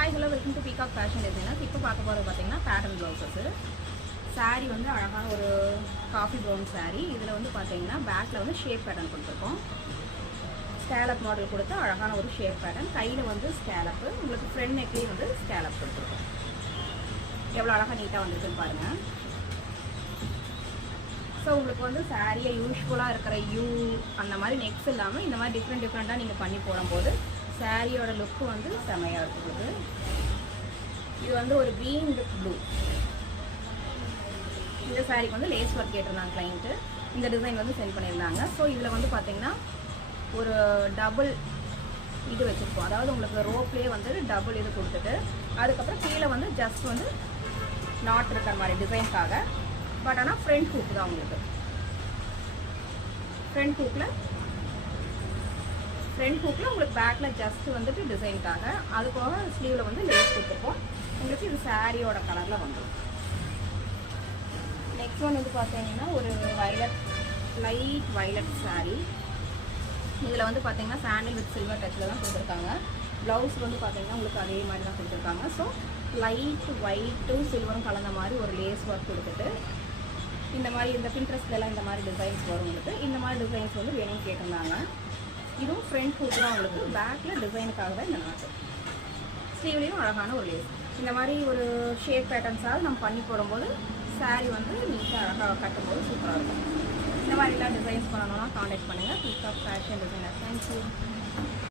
Hi hello welcome to peacock fashion designers. இப்போ பார்க்க போகிறது பார்த்தீங்கன்னா பேட்டர்ன் ப்ளவுஸஸ். சாரீ வந்து அழகான ஒரு காஃபி ப்ரௌன் சாரீ. இதில் வந்து பார்த்தீங்கன்னா பேக்கில் வந்து ஷேப் பேட்டர்ன் கொடுத்துருக்கோம். ஸ்கேலப் மாடல் கொடுத்து அழகான ஒரு ஷேப் பேட்டர்ன். கையில் வந்து ஸ்கேலப்பு, உங்களுக்கு ஃப்ரண்ட் நெக்லேயும் வந்து ஸ்கேலப் கொடுத்துருக்கோம். எவ்வளோ அழகாக நீட்டாக வந்துருக்குன்னு பாருங்கள். ஸோ உங்களுக்கு வந்து சாரியை யூஸ்ஃபுல்லாக இருக்கிற அந்த மாதிரி நெக்ஸ் இல்லாமல் இந்த மாதிரி டிஃப்ரெண்ட்டாக நீங்கள் பண்ணி போடும்போது சாரியோட லுக்கு வந்து செமையாக இருக்குது. இது வந்து ஒரு க்ரீன் வித் ப்ளூ. இந்த சாரிக்கு வந்து லேஸ் ஒர்க் கேட்டிருந்தாங்க கிளைண்ட்டு. இந்த டிசைன் வந்து சென்ட் பண்ணியிருந்தாங்க. ஸோ இதில் வந்து பார்த்திங்கன்னா ஒரு டபுள் இது வச்சுருக்கோம். அதாவது உங்களுக்கு ரோப்லேயே வந்து டபுள் இது கொடுத்துட்டு அதுக்கப்புறம் கீழே வந்து ஜஸ்ட் வந்து நாட் இருக்கிற மாதிரி டிசைனுக்காக. பட் ஆனால் ஃப்ரண்ட் ஹூக் தான் உங்களுக்கு. ஃப்ரண்ட் ஹூக்கில் உங்களுக்கு பேக்கில் ஜஸ்ட் வந்துட்டு டிசைனுக்காக. அது போக ஸ்லீவில் வந்து லேஸ் கொடுத்துருப்போம். உங்களுக்கு இது சாரியோட கலரில் வந்துடும். நெக்ஸ்ட் ஒன் வந்து பார்த்தீங்கன்னா ஒரு லைட் வைலட் சாரீ. இதில் வந்து பார்த்தீங்கன்னா சாண்டில் வித் சில்வர் டச்சில் தான் கொடுத்துருக்காங்க. ப்ளவுஸ் வந்து பார்த்தீங்கன்னா உங்களுக்கு அதே மாதிரி தான் கொடுத்துருக்காங்க. ஸோ லைட் ஒயிட்டும் சில்வரும் கலந்த மாதிரி ஒரு லேஸ் ஒர்க் கொடுத்துட்டு இந்த மாதிரி இந்த பின்ட்ரெஸ்ட்லாம் இந்த மாதிரி டிசைன்ஸ் வரும். உங்களுக்கு இந்த மாதிரி டிசைன்ஸ் வந்து வேணும்னு கேட்டிருந்தாங்க. இதுவும் ஃப்ரண்ட் ஹூக் தான் உங்களுக்கு. பேக்கில் டிசைனுக்காக தான் இந்த நாட்டு. ஸ்லீவ்லேயும் அழகான ஒரு லேஸ். இந்த மாதிரி ஒரு ஷேப் பேட்டர்ன்ஸாக நம்ம பண்ணி போடும்போது சாரீ வந்து நீட்டாக அழகாக கட்டும்போது சூப்பராக இருக்கும். இந்த மாதிரிலாம் டிசைன்ஸ் பண்ணணும்னா காண்டாக்ட் பண்ணுங்கள் பீகாக் ஃபேஷன் டிசைனர். தேங்க்யூ.